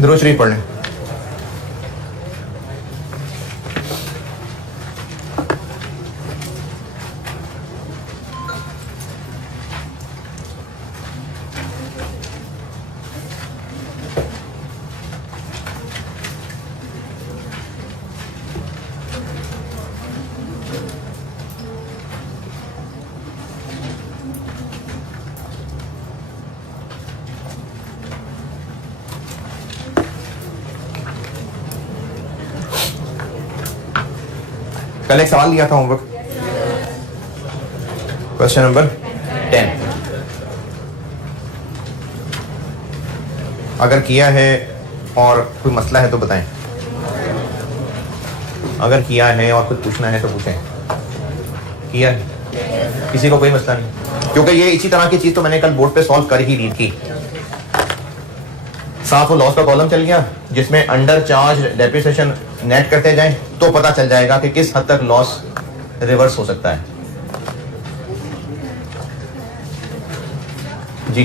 दुरूद शरीफ पढ़ लें। कल एक सवाल दिया था होमवर्क, क्वेश्चन नंबर 10। अगर किया है और कोई मसला है तो बताएं, अगर किया है और कुछ पूछना है तो पूछें। किया है, किसी को कोई मसला नहीं, क्योंकि ये इसी तरह की चीज तो मैंने कल बोर्ड पे सॉल्व कर ही दी थी। साफ और लॉस का कॉलम चल गया जिसमें अंडर चार्ज डेप्रिसिएशन नेट करते जाएं तो पता चल जाएगा कि किस हद तक लॉस रिवर्स हो सकता है। जी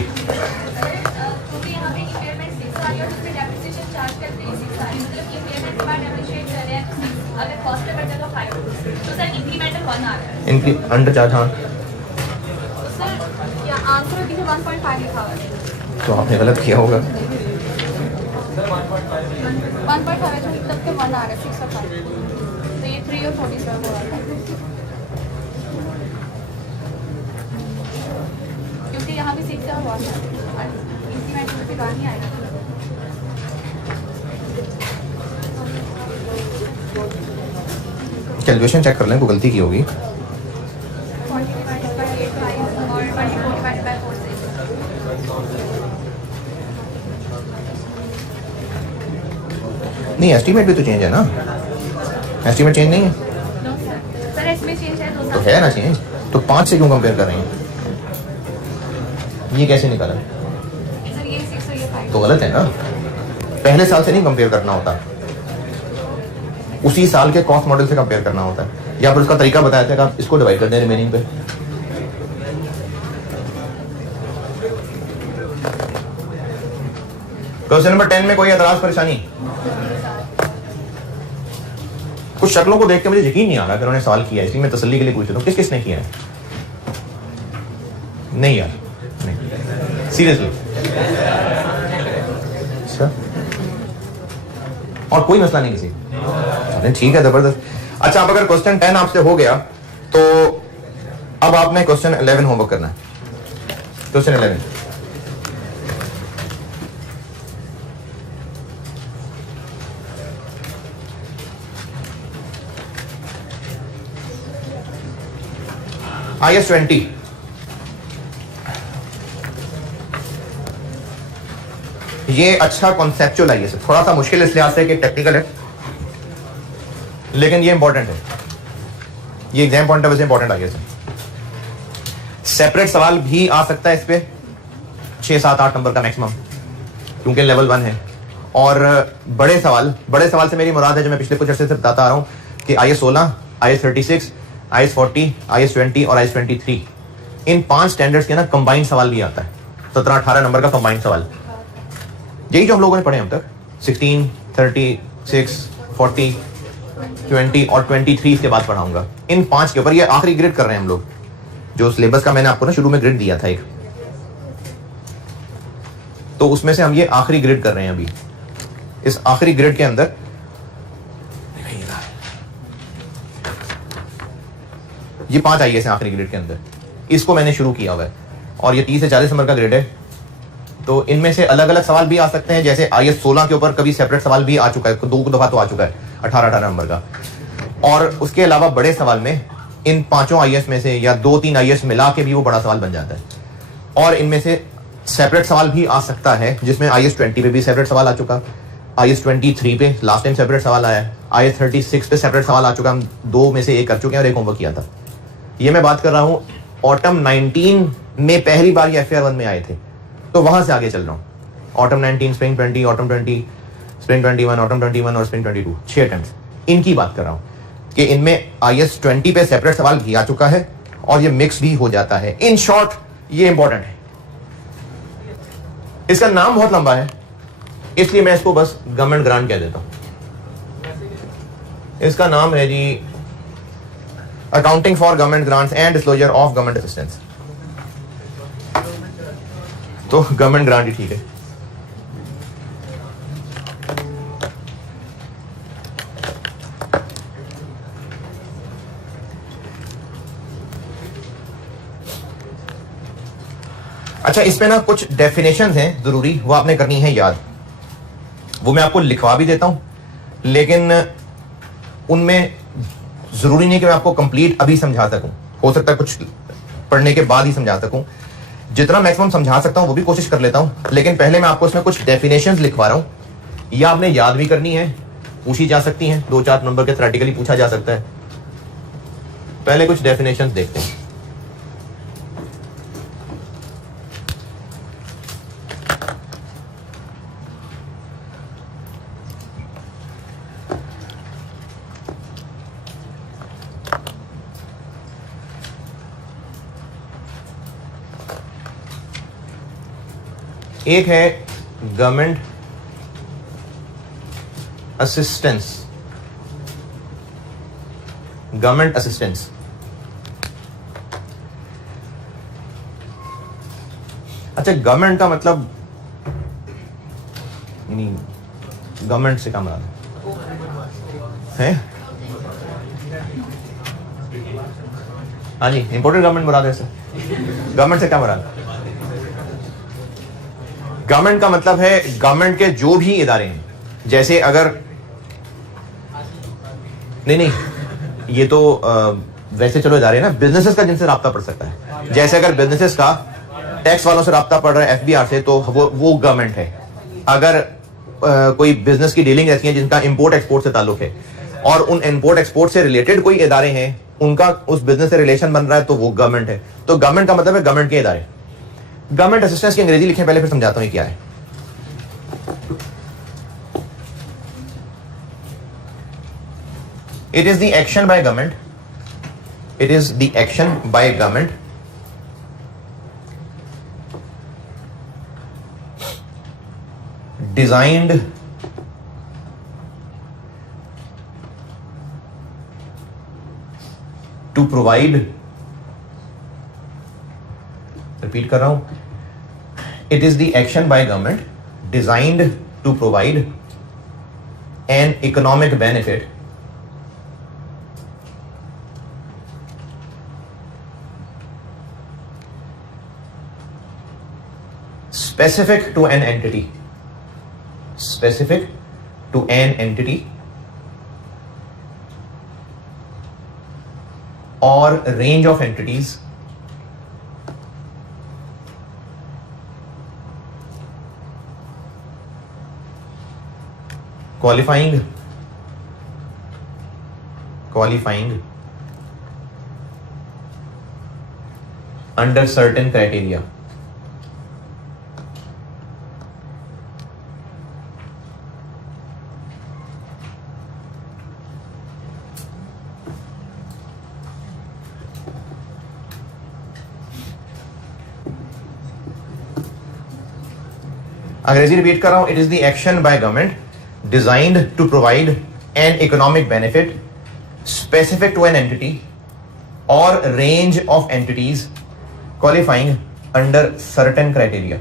इनकी अंडर चार्ज, हाँ तो आपने गलत किया होगा। क्योंकि यहाँ भी सीखते हो कैलकुलेशन चेक कर लें, कोई गलती की होगी। नहीं, एस्टीमेट भी तो चेंज है ना, एस्टीमेट चेंज नहीं है सर, इसमें चेंज है तो है ना चेंज, तो 5 से क्यों कंपेयर कर रहे हैं? ये कैसे निकाला? सर ये 6 और ये 5 तो गलत है ना, पहले साल से नहीं कंपेयर करना होता, उसी साल के कॉस्ट मॉडल से कंपेयर करना होता है, या फिर उसका तरीका बताया था कि आप इसको डिवाइड कर दें रिमेनिंग पे। क्वेश्चन नंबर 10 में कोई एतराज परेशानी? कुछ शक्लों को देख के मुझे यकीन नहीं आ रहा कि उन्होंने सवाल किया, इसलिए मैं तसल्ली के लिए पूछ रहा हूँ, किस किसने किया है? नहीं यार, नहीं, सीरियसली। अच्छा, और कोई मसला नहीं किसी? अरे ठीक है, जबरदस्त। अच्छा, अब अगर क्वेश्चन 10 आपसे हो गया तो अब आपने क्वेश्चन 11 होमवर्क करना है। क्वेश्चन 11, IS 20 ये अच्छा कॉन्सेप्चुअल है, थोड़ा सा मुश्किल इस लिहाज से कि टेक्निकल है, लेकिन ये इंपॉर्टेंट है, ये एग्जाम पॉइंट ऑफ व्यू से इंपॉर्टेंट IS है। सेपरेट सवाल भी आ सकता है इस पे, 6, 7, 8 नंबर का मैक्सिमम, क्योंकि लेवल 1 है। और बड़े सवाल से मेरी मुराद है जो मैं पिछले कुछ अर्से से बताता आ रहा हूँ कि IS 16, IS 36, IS 40, IS 20 और IS 23, इन 5 स्टैंडर्ड्स के ना कंबाइंड सवाल भी आता है, 17-18 नंबर का कंबाइंड सवाल, यही जो हम लोगों ने पढ़े हम तक, 16, 36, 40, 20 और 23 के बाद पढ़ाऊंगा। इन 5 के ऊपर ये आखिरी ग्रेड कर रहे हैं हम लोग, जो सिलेबस का मैंने आपको ना शुरू में ग्रेड दिया था एक, तो उसमें से हम ये आखिरी ग्रेड कर रहे हैं अभी। इस आखिरी ग्रेड के अंदर ये 5 IS हैं आखिरी ग्रेड के अंदर, इसको मैंने शुरू किया हुआ है और ये 30 से 40 नंबर का ग्रेड है। तो इनमें से अलग अलग सवाल भी आ सकते हैं, जैसे IS 16 के ऊपर कभी सेपरेट सवाल भी आ चुका है, 2 दफा तो आ चुका है 18-18 नंबर का। और उसके अलावा बड़े सवाल में इन 5 IS में से या 2-3 IS मिला के भी वो बड़ा सवाल बन जाता है। और इनमें से सेपरेट सवाल भी आ सकता है जिसमें IS 20 पे भी सेपरेट सवाल आ चुका, IS 23 पे लास्ट टाइम सेपरेट सवाल आया, IS 36 पे सेपरेट सवाल आ चुका, हम 2 में से 1 कर चुके हैं और 1 होमवर्क किया था। ये मैं बात कर रहा हूँ ऑटम 19 में पहली बार ये FAR 1 में आए थे, तो वहां से आगे चल रहा हूँ। Autumn 19, spring 20, autumn 20, spring 21, autumn 21 और स्प्रिंग 22, 6 अटेम्प्ट्स, इनकी बात कर रहा हूँ कि इनमें IS 20 पे सेपरेट सवाल भी आ चुका है और ये मिक्स भी हो जाता है। इन शॉर्ट ये इंपॉर्टेंट है। इसका नाम बहुत लंबा है, इसलिए मैं इसको बस गवर्नमेंट ग्रांट कह देता हूं। इसका नाम है जी accounting for government grants and disclosure of government assistance. तो गवर्नमेंट ग्रांट ही ठीक है। अच्छा, इसमें ना कुछ डेफिनेशंस हैं जरूरी, वो आपने करनी है याद। वो मैं आपको लिखवा भी देता हूं, लेकिन उनमें जरूरी नहीं कि मैं आपको कंप्लीट अभी समझा सकूं। हो सकता है कुछ पढ़ने के बाद ही समझा सकूं। जितना मैक्सिमम समझा सकता हूं वो भी कोशिश कर लेता हूं, लेकिन पहले मैं आपको इसमें कुछ डेफिनेशंस लिखवा रहा हूं। ये आपने याद भी करनी है, पूछी जा सकती हैं, 2-4 नंबर के थ्योरेटिकली पूछा जा सकता है। पहले कुछ डेफिनेशंस देखते हैं। एक है गवर्नमेंट असिस्टेंस। गवर्नमेंट असिस्टेंस अच्छा, गवर्नमेंट का मतलब नहीं, गवर्नमेंट से क्या मुराद है? हाँ जी, इंपोर्टेड गवर्नमेंट मुराद है सर। गवर्नमेंट से क्या मुराद? गवर्नमेंट का मतलब है गवर्नमेंट के जो भी इदारे हैं, जैसे अगर नहीं ये तो वैसे चलो इदारे ना, बिजनेसेस का जिनसे राब्ता पड़ सकता है। जैसे अगर बिजनेसेस का टैक्स वालों से राब्ता पड़ रहा है, एफबीआर से, तो वो गवर्नमेंट है। अगर कोई बिजनेस की डीलिंग ऐसी है जिनका इंपोर्ट एक्सपोर्ट से ताल्लुक है और उन इंपोर्ट एक्सपोर्ट से रिलेटेड कोई इदारे हैं, उनका उस बिजनेस से रिलेशन बन रहा है, तो वो गवर्नमेंट है। तो गवर्नमेंट का मतलब है गवर्नमेंट के इदारे। गवर्नमेंट असिस्टेंस की अंग्रेजी लिखें पहले, फिर समझाता हूं ये क्या है। It is the action by government, it is the action by government designed to provide, repeat कर रहा हूं, it is the action by government designed to provide an economic benefit specific to an entity, specific to an entity or range of entities qualifying under certain criteria. अंग्रेजी repeat कर रहा हूं, it is the action by government designed to provide an economic benefit specific to an entity or range of entities qualifying under certain criteria.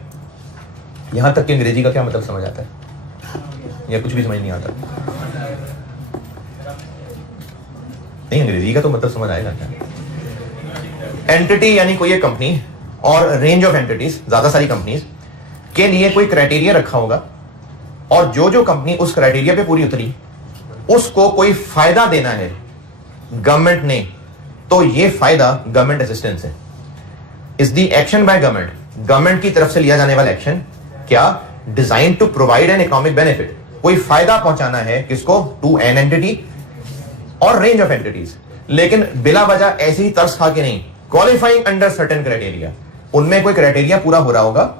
यहां तक कि अंग्रेजी का क्या मतलब समझ आता है या कुछ भी समझ नहीं आता? नहीं, अंग्रेजी का तो मतलब समझ आएगा क्या? एंटिटी यानी कोई एक कंपनी और रेंज ऑफ एंटिटीज, ज्यादा सारी कंपनीज के लिए कोई क्राइटेरिया रखा होगा, और जो जो कंपनी उस क्राइटेरिया पे पूरी उतरी उसको कोई फायदा देना है गवर्नमेंट ने, तो ये फायदा गवर्नमेंट असिस्टेंस है। Is the action by government, government की तरफ से लिया जाने वाला एक्शन क्या? Design to provide an economic benefit, कोई फायदा पहुंचाना है किसको? टू एन एंटिटी और रेंज ऑफ एंटिटीज, लेकिन बिला वजह ऐसे ही तरस खा के नहीं। क्वालिफाइंग अंडर सर्टेन क्राइटेरिया, उनमें कोई क्राइटेरिया पूरा हो रहा होगा,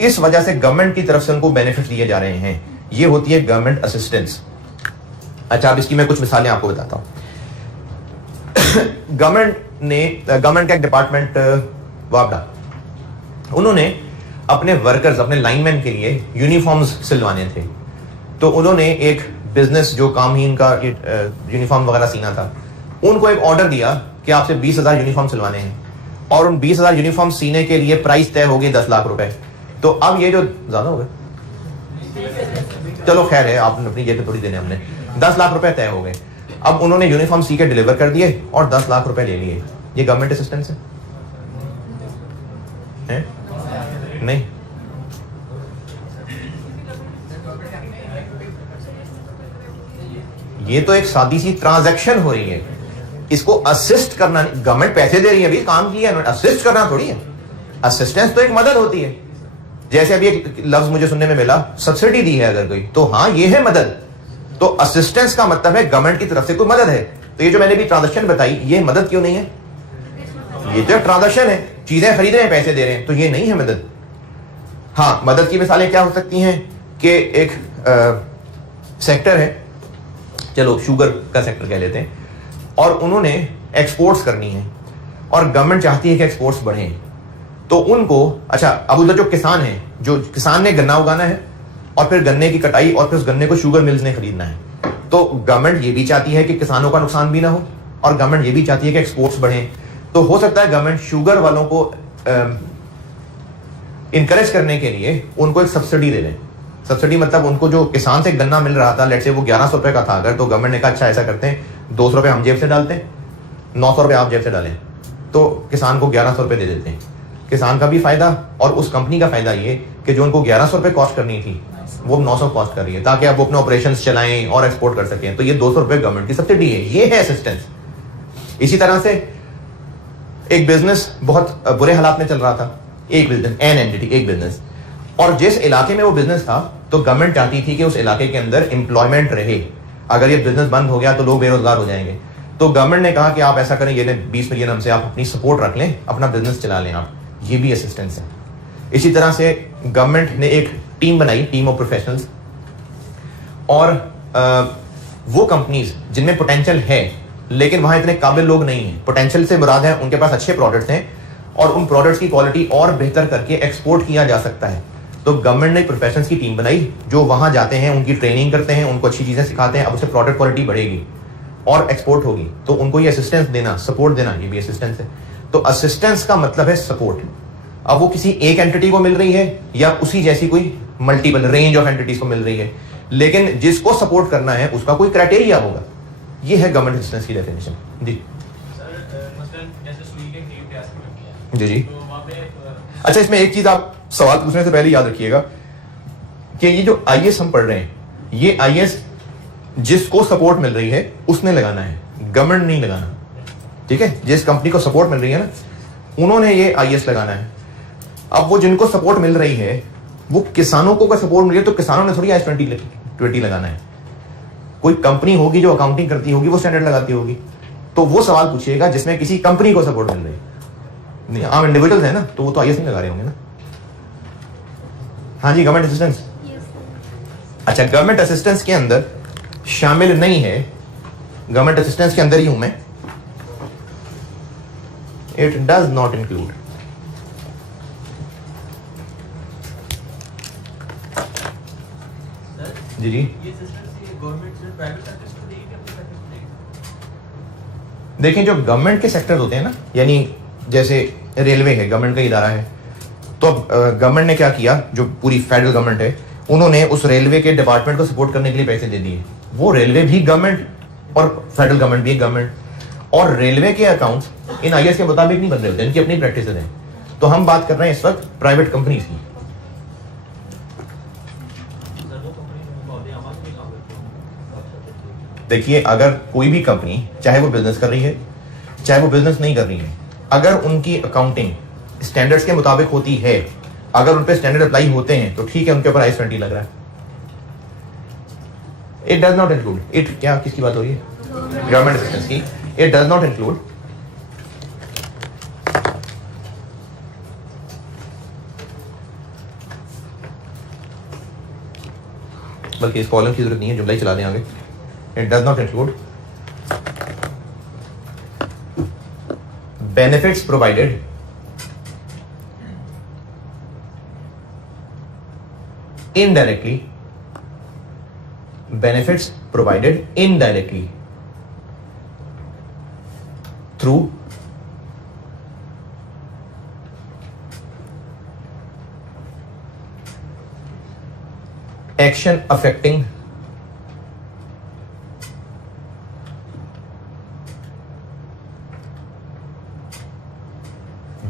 इस वजह से गवर्नमेंट की तरफ से उनको बेनिफिट दिए जा रहे हैं। ये होती है गवर्नमेंट असिस्टेंस। अच्छा, अब इसकी मैं कुछ मिसालें आपको बताता हूं। गवर्नमेंट का एक डिपार्टमेंट वापडा, उन्होंने अपने वर्कर्स, अपने लाइनमैन के लिए यूनिफॉर्म्स सिलवाने थे। तो उन्होंने एक बिजनेस जो काम ही इनका यूनिफॉर्म वगैरह सीना था, उनको एक ऑर्डर दिया कि आपसे 20,000 यूनिफॉर्म सिलवाने हैं, और उन 20,000 यूनिफॉर्म सीने के लिए प्राइस तय हो गई 10 लाख रुपए। तो अब ये जो ज्यादा हो गए, चलो खैर है, आपने अपनी जेब पे थोड़ी देने, हमने 10 लाख रुपए तय हो गए। अब उन्होंने यूनिफॉर्म सी के डिलीवर कर दिए और 10 लाख रुपए ले लिए। ये गवर्नमेंट असिस्टेंस है? नहीं। ये तो एक सादी सी ट्रांजैक्शन हो रही है, इसको असिस्ट करना नहीं। गवर्नमेंट पैसे दे रही है, अभी काम किया है, असिस्ट करना थोड़ी है। असिस्टेंस तो एक मदद होती है। जैसे अभी एक लफ्ज मुझे सुनने में मिला, सब्सिडी दी है अगर कोई, तो हाँ ये है मदद। तो असिस्टेंस का मतलब है गवर्नमेंट की तरफ से कोई मदद है। तो ये जो मैंने भी ट्रांजैक्शन बताई, ये मदद क्यों नहीं है? ये तो ट्रांजैक्शन है, चीजें खरीद रहे हैं, पैसे दे रहे हैं, तो ये नहीं है मदद। हाँ, मदद की मिसालें क्या हो सकती हैं कि एक सेक्टर है, चलो शुगर का सेक्टर कह लेते हैं, और उन्होंने एक्सपोर्ट्स करनी है और गवर्नमेंट चाहती है कि एक्सपोर्ट्स बढ़ें। तो उनको, अच्छा अब उधर जो किसान है, जो किसान ने गन्ना उगाना है और फिर गन्ने की कटाई और फिर उस गन्ने को शुगर मिल्स ने खरीदना है, तो गवर्नमेंट ये भी चाहती है कि किसानों का नुकसान भी ना हो और गवर्नमेंट ये भी चाहती है कि एक्सपोर्ट्स बढ़ें। तो हो सकता है गवर्नमेंट शुगर वालों को इनकरेज करने के लिए उनको एक सब्सिडी दे दें। सब्सिडी मतलब उनको जो किसान से गन्ना मिल रहा था, लेट से वो 1100 रुपए का था अगर, तो गवर्नमेंट ने कहा अच्छा ऐसा करते हैं, 200 रुपए हम जेब से डालते हैं, 900 रुपए आप जेब से डालें, तो किसान को 1100 रुपए दे देते हैं। किसान का भी फायदा और उस कंपनी का फायदा ये कि जो उनको 1100 रुपए कॉस्ट करनी थी वो 900 कॉस्ट कर रही है, ताकि आप वो अपने ऑपरेशंस चलाएं और एक्सपोर्ट कर सकें। तो ये 200 रुपए गवर्नमेंट की सब्सिडी है, ये है असिस्टेंस। इसी तरह से एक बिजनेस बहुत बुरे हालात में चल रहा था, एक बिजनेस, एन एंटिटी, एक बिजनेस, और जिस इलाके में वो बिजनेस था, तो गवर्नमेंट चाहती थी कि उस इलाके के अंदर एम्प्लॉयमेंट रहे। अगर ये बिजनेस बंद हो गया तो लोग बेरोजगार हो जाएंगे। तो गवर्नमेंट ने कहा कि आप ऐसा करें, ये 20 मिलियन हमसे आप अपनी सपोर्ट रख लें, अपना बिजनेस चला लें आप। ये भी असिस्टेंस है। इसी तरह से गवर्नमेंट ने एक टीम बनाई, टीम ऑफ प्रोफेशनल्स, और वो कंपनीज जिनमें पोटेंशियल है लेकिन वहां इतने काबिल लोग नहीं हैं, पोटेंशियल से मुराद है उनके पास अच्छे प्रोडक्ट्स हैं और उन प्रोडक्ट्स की क्वालिटी और बेहतर करके एक्सपोर्ट किया जा सकता है। तो गवर्नमेंट ने प्रोफेशनल्स की टीम बनाई जो वहां जाते हैं, उनकी ट्रेनिंग करते हैं, उनको अच्छी चीजें सिखाते हैं। अब उससे प्रोडक्ट क्वालिटी बढ़ेगी और एक्सपोर्ट होगी, तो उनको ये असिस्टेंस देना, सपोर्ट देना, ये भी असिस्टेंस है। तो असिस्टेंस का मतलब है सपोर्ट। अब वो किसी एक एंटिटी को मिल रही है या उसी जैसी कोई मल्टीपल रेंज ऑफ एंटिटीज को मिल रही है, लेकिन जिसको सपोर्ट करना है उसका कोई क्राइटेरिया होगा। ये है गवर्नमेंट असिस्टेंस की डेफिनेशन। जी जी जी। अच्छा, इसमें एक चीज आप सवाल पूछने से पहले याद रखिएगा कि ये जो आईएएस हम पढ़ रहे हैं, ये आईएएस जिसको सपोर्ट मिल रही है उसने लगाना है, गवर्नमेंट नहीं लगाना। ठीक है, जिस कंपनी को सपोर्ट मिल रही है ना, उन्होंने ये आईएएस लगाना है। अब वो जिनको सपोर्ट मिल रही है, वो किसानों को सपोर्ट मिल रही है, तो किसानों ने थोड़ी IS-20 लगाना है। कोई कंपनी होगी जो अकाउंटिंग करती होगी, वो स्टैंडर्ड लगाती होगी, तो वो सवाल पूछिएगा जिसमें किसी कंपनी को सपोर्ट मिल रही है। नहीं, आम इंडिविजुअल्स है ना, तो वो तो आईएएस नहीं लगा रहे होंगे ना। हाँ जी, गवर्नमेंट असिस्टेंस। अच्छा, गवर्नमेंट असिस्टेंस के अंदर शामिल नहीं है, गवर्नमेंट असिस्टेंस के अंदर ही हूं मैं। इट डज नॉट इंक्लूड जी जी। देखिए, जो गवर्नमेंट के सेक्टर होते हैं ना, यानी जैसे रेलवे है, गवर्नमेंट का इदारा है, तो अब गवर्नमेंट ने क्या किया, जो पूरी फेडरल गवर्नमेंट है, उन्होंने उस रेलवे के डिपार्टमेंट को सपोर्ट करने के लिए पैसे दे दिए। वो रेलवे भी गवर्नमेंट और फेडरल गवर्नमेंट भी गवर्नमेंट, और रेलवे के अकाउंट्स इन आईएएस के मुताबिक नहीं बन रहे होते, इनकी अपनी प्रैक्टिस है। तो हम बात कर रहे हैं इस वक्त प्राइवेट कंपनीज की। देखिए, अगर कोई भी कंपनी, चाहे वो बिजनेस कर रही है चाहे वो बिजनेस नहीं कर रही है, अगर उनकी अकाउंटिंग स्टैंडर्ड्स के मुताबिक होती है, अगर उन पे स्टैंडर्ड अप्लाई होते हैं, तो ठीक है, उनके ऊपर IS-20 लग रहा है। It does not include, it क्या किसकी बात हो रही है? गवर्नमेंट असिस्टेंस की। इट डज नॉट इंक्लूड बल्कि इस कॉलम की जरूरत नहीं है, जुमला ही चला दें आगे। It does not include benefits provided indirectly, benefits provided indirectly through action affecting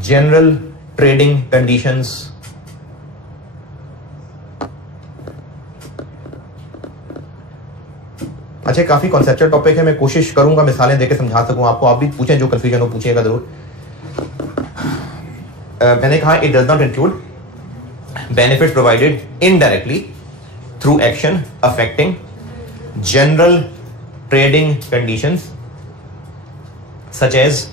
general trading conditions अच्छा काफी कॉन्सेप्चुअल टॉपिक है, मैं कोशिश करूंगा मिसालें देके समझा सकूं आपको, आप भी पूछें जो कंफ्यूजन हो पूछिएगा जरूर। मैंने कहा it does not include benefit provided indirectly through action affecting general trading conditions such as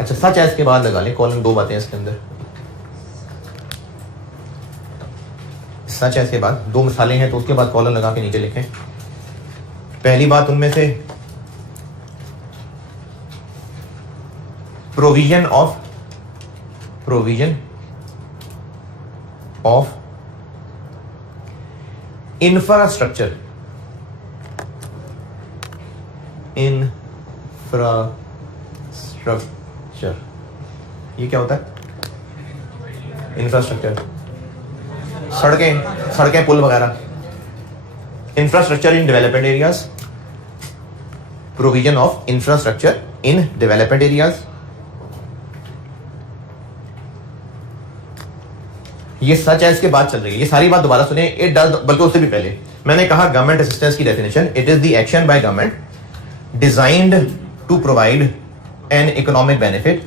अच्छा सच एज के बाद लगा लें कॉलम, दो बातें इसके अंदर, सच एज के बाद दो मिसालें हैं तो उसके बाद कॉलम लगा के नीचे लिखें। पहली बात उनमें से प्रोविजन ऑफ इंफ्रास्ट्रक्चर ये क्या होता है? इंफ्रास्ट्रक्चर, सड़कें पुल वगैरह, infrastructure in development areas, provision of infrastructure in development areas. ये सच है, इसके बाद चल रही है, ये सारी बात दोबारा सुने। इट डज, बल्कि उससे भी पहले मैंने कहा गवर्नमेंट असिस्टेंस की definition, it is the action by government designed to provide an economic benefit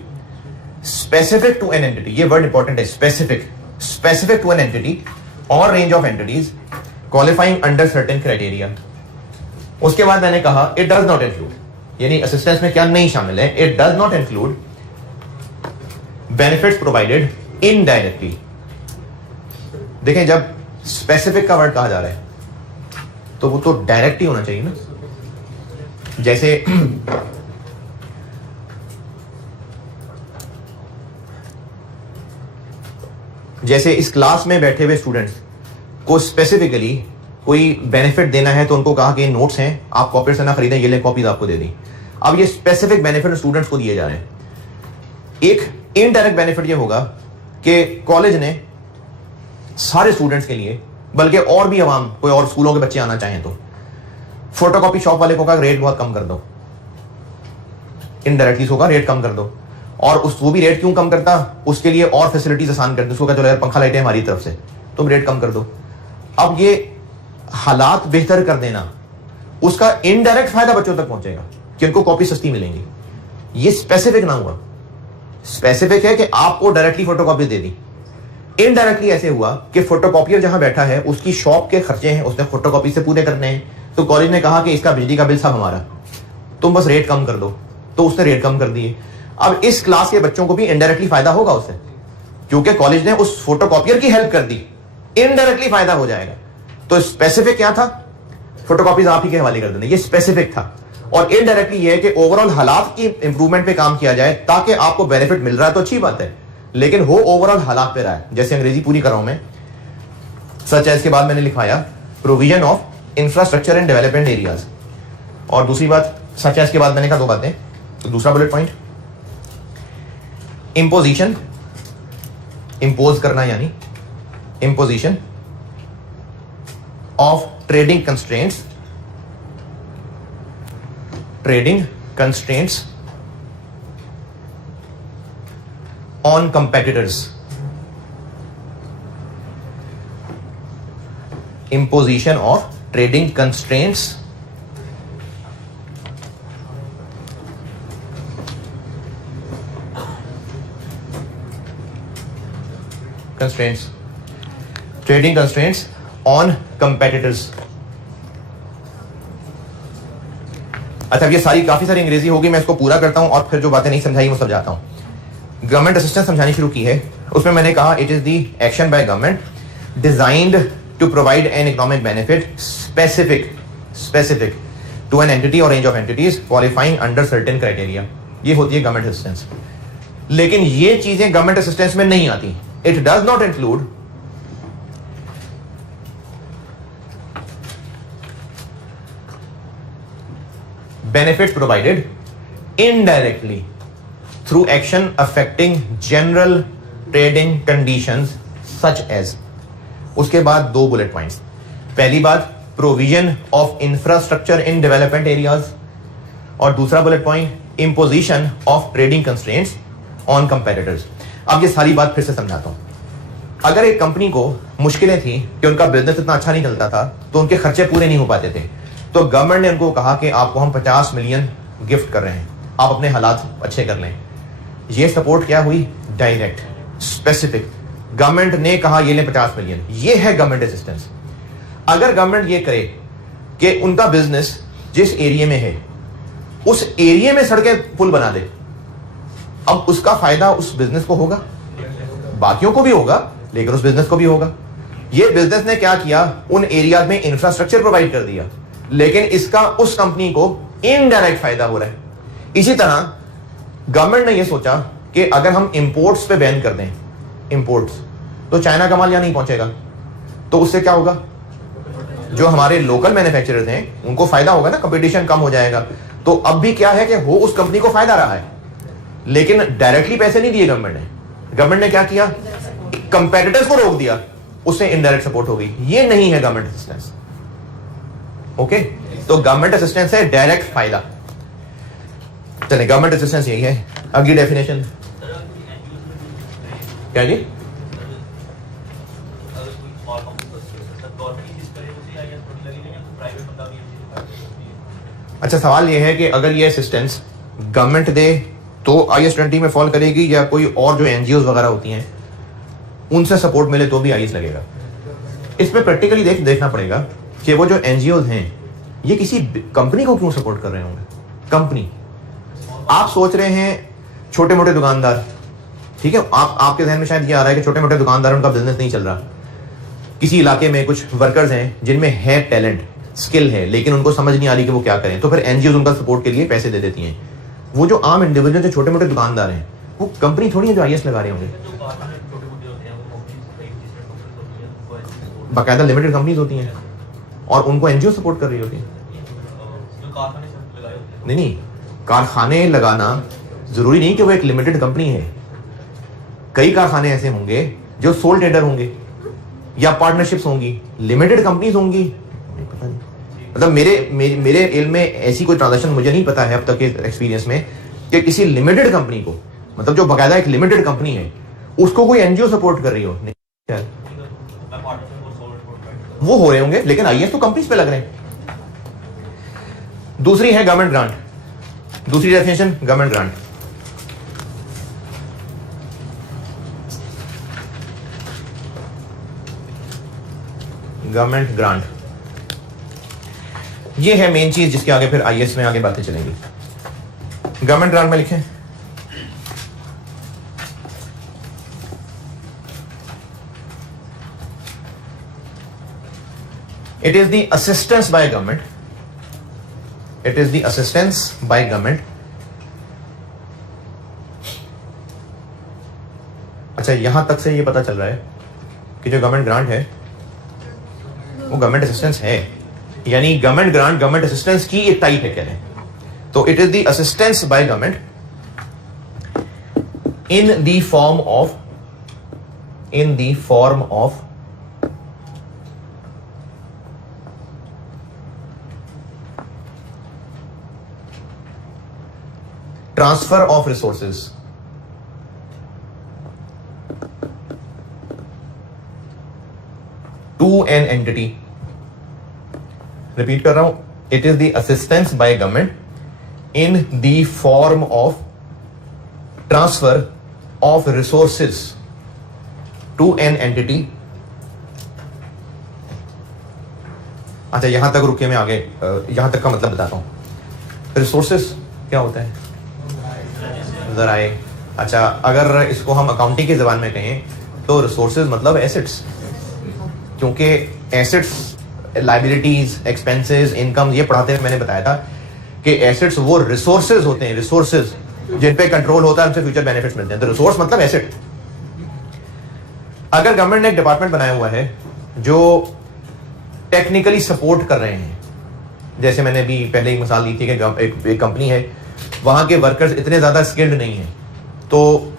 specific to an entity. ये वर्ड इंपॉर्टेंट है, स्पेसिफिक टू एन एंटिटी और range of entities qualifying under certain criteria. उसके बाद मैंने कहा it does not include, यानी assistance में क्या नहीं शामिल है, it does not include benefits provided indirectly. देखें जब स्पेसिफिक का वर्ड कहा जा रहा है तो वो तो डायरेक्ट ही होना चाहिए ना। जैसे इस क्लास में बैठे हुए स्टूडेंट्स को स्पेसिफिकली कोई बेनिफिट देना है तो उनको कहा कि नोट्स हैं आप कॉपी से ना खरीदें, ये ले कॉपीज आपको दे दी। अब ये स्पेसिफिक बेनिफिट स्टूडेंट्स को दिए जा रहे हैं। एक इनडायरेक्ट बेनिफिट ये होगा कि कॉलेज ने सारे स्टूडेंट्स के लिए, बल्कि और भी अवाम, कोई और स्कूलों के बच्चे आना चाहें तो फोटोकॉपी शॉप वाले को कहा रेट बहुत कम कर दो, इनडायरेक्टली होगा रेट कम कर दो। और वो भी रेट क्यों कम करता, उसके लिए और फैसिलिटीज आसान कर दो, उसको कहा चलो यार पंखा लाइटें हमारी तरफ से तुम रेट कम कर दो। अब ये हालात बेहतर कर देना, उसका इनडायरेक्ट फायदा बच्चों तक पहुंचेगा कि उनको कॉपी सस्ती मिलेंगी। ये स्पेसिफिक ना हुआ, स्पेसिफिक है कि आपको डायरेक्टली फोटोकॉपी दे दी। इनडायरेक्टली ऐसे हुआ कि फोटोकॉपियर जहां बैठा है उसकी शॉप के खर्चे हैं, उसने फोटोकॉपी से पूरे करने हैं, तो कॉलेज ने कहा कि इसका बिजली का बिल सब हमारा, तुम बस रेट कम कर दो, तो उसने रेट कम कर दिए। अब इस क्लास के बच्चों को भी इनडायरेक्टली फायदा होगा उससे, क्योंकि कॉलेज ने उस फोटोकॉपियर की हेल्प कर दी, इनडायरेक्टली फायदा हो जाएगा। तो स्पेसिफिक क्या था, फोटोकॉपीज आप ही के हवाले कर देना, ये स्पेसिफिक था। और इनडायरेक्टली ये है कि ओवरऑल हालात की इंप्रूवमेंट पे काम किया जाए ताकि आपको बेनिफिट मिल रहा है तो अच्छी बात है, लेकिन हो ओवरऑल हालात पे रहा है। जैसे अंग्रेजी पूरी कर रहा हूं मैं, सच है इसके बाद मैंने लिखवाया provision of infrastructure in development areas. और दूसरी बात सच है इसके बाद मैंने कहा दो बातें, तो दूसरा बुलेट पॉइंट इंपोजिशन, इंपोज करना यानी imposition of trading constraints on competitors, imposition of trading constraints trading constraints on competitors। अच्छा ये काफी सारी अंग्रेजी होगी, मैं इसको पूरा करता हूं और फिर जो बातें नहीं समझाई वो समझाता हूं। गवर्नमेंट असिस्टेंस समझानी शुरू की है, उसमें मैंने कहा it is the action by government designed to provide an economic benefit specific to an entity और range of entities qualifying under certain criteria. ये होती है गवर्नमेंट असिस्टेंस। लेकिन ये चीजें गवर्नमेंट असिस्टेंस में नहीं आती. It does not include benefits provided indirectly through action affecting general trading conditions such as. उसके बाद 2 बुलेट पॉइंट्स. पहली बात provision of infrastructure in development areas और दूसरा bullet point imposition of trading constraints on competitors. अब ये सारी बात फिर से समझाता हूं. अगर एक कंपनी को मुश्किलें थी कि उनका बिजनेस इतना अच्छा नहीं चलता था तो उनके खर्चे पूरे नहीं हो पाते थे, तो गवर्नमेंट ने उनको कहा कि आपको हम 50 मिलियन गिफ्ट कर रहे हैं, आप अपने हालात अच्छे कर लें. ये सपोर्ट क्या हुई? Direct, specific. गवर्नमेंट ने कहा ये ले 50 मिलियन. ये है गवर्नमेंट असिस्टेंस. अगर गवर्नमेंट ये करे कि उनका बिजनेस जिस एरिया में है उस एरिया में सड़कें पुल बना दे, अब उसका फायदा उस बिजनेस को होगा, बाकियों को भी होगा, लेकिन उस बिजनेस को भी होगा. ये बिजनेस ने क्या किया? उन एरिया में इंफ्रास्ट्रक्चर प्रोवाइड कर दिया, लेकिन इसका उस कंपनी को इनडायरेक्ट फायदा हो रहा है. इसी तरह गवर्नमेंट ने यह सोचा कि अगर हम इंपोर्ट्स पे बैन कर दें, इंपोर्ट्स, तो चाइना का माल यहां नहीं पहुंचेगा, तो उससे क्या होगा? जो हमारे लोकल मैन्युफैक्चरर्स हैं उनको फायदा होगा ना, कंपटीशन कम हो जाएगा. तो अब भी क्या है कि हो उस कंपनी को फायदा रहा है, लेकिन डायरेक्टली पैसे नहीं दिए गवर्नमेंट ने. गवर्नमेंट ने क्या किया? कंपेटिटर्स को रोक दिया, उससे इनडायरेक्ट सपोर्ट हो गई. ये नहीं है गवर्नमेंट असिस्टेंस. ओके, तो गवर्नमेंट असिस्टेंस है डायरेक्ट फायदा. चलिए, गवर्नमेंट असिस्टेंस यही है. अगली डेफिनेशन क्या जी? अच्छा, सवाल यह है कि अगर ये असिस्टेंस गवर्नमेंट दे तो IAS 20 में फॉल करेगी, या कोई और जो NGOs वगैरह होती हैं उनसे सपोर्ट मिले तो भी IAS लगेगा? इसमें प्रैक्टिकली देखना पड़ेगा कि वो जो NGOs हैं ये किसी कंपनी को क्यों सपोर्ट कर रहे होंगे. कंपनी, आप सोच रहे हैं छोटे मोटे दुकानदार, ठीक है, आपके ध्यान में शायद ये आ रहा है कि छोटे मोटे दुकानदार, उनका बिजनेस नहीं चल रहा. किसी इलाके में कुछ वर्कर्स हैं जिनमें है टैलेंट, स्किल है, लेकिन उनको समझ नहीं आ रही कि वो क्या करें, तो फिर NGOs उनका सपोर्ट के लिए पैसे दे देती हैं. वो जो आम इंडिविजुअल, जो छोटे मोटे दुकानदार हैं, वो कंपनी थोड़ी है जो IAS लगा रहे होंगे. बाकायदा लिमिटेड कंपनीज होती हैं और उनको NGO सपोर्ट कर रही होती है. नहीं, कारखाने लगाना जरूरी नहीं कि वो एक लिमिटेड कंपनी है. कई कारखाने ऐसे होंगे जो सोल ट्रेडर होंगे या पार्टनरशिप्स होंगी, लिमिटेड कंपनीज होंगी. पता नहीं, मतलब मेरे इल्म में ऐसी कोई ट्रांजैक्शन मुझे नहीं पता है अब तक के एक्सपीरियंस में कि किसी लिमिटेड कंपनी को, मतलब जो बाकायदा एक लिमिटेड कंपनी है, उसको कोई NGO सपोर्ट कर रही हो. नहीं, वो हो रहे होंगे, लेकिन IAS तो कंपनीज पे लग रहे हैं. दूसरी है गवर्नमेंट ग्रांट. दूसरी definition government grant. Government grant ये है मेन चीज जिसके आगे फिर IAS में आगे बातें चलेंगी. गवर्नमेंट ग्रांट में लिखें it is the assistance by government. It is the assistance by government. अच्छा, यहां तक से ये पता चल रहा है कि जो गवर्नमेंट ग्रांट है वो गवर्नमेंट असिस्टेंस है, यानी गवर्नमेंट ग्रांट गवर्नमेंट असिस्टेंस की एक टाइप है, कह रहे हैं. तो it is the assistance by government in the form of transfer of resources to an entity. Repeat कर रहा हूं, it is the assistance by government in the form of transfer of resources to an entity. अच्छा, यहां तक रुके, मैं आगे यहां तक का मतलब बताता हूं. रिसोर्सेस क्या होता है? ज़राए. अच्छा, अगर इसको हम अकाउंटिंग की ज़बान में कहें तो रिसोर्सेज मतलब एसेट्स, क्योंकि एसेट्स, लायबिलिटीज, एक्सपेंसेस, इनकम, ये पढ़ाते हैं मैंने बताया था कि एसेट्स वो रिसोर्सेज होते हैं, रिसोर्सेज जिन पे कंट्रोल होता है उनसे फ्यूचर बेनिफिट्स मिलते हैं। तो रिसोर्स मतलब एसेट। अगर गवर्नमेंट ने एक डिपार्टमेंट बनाया हुआ है जो टेक्निकली सपोर्ट कर रहे हैं, जैसे मैंने भी पहले ही मिसाल दी थी कि एक कंपनी है, वहां के वर्कर्स इतने ज्यादा स्किल्ड नहीं है, तो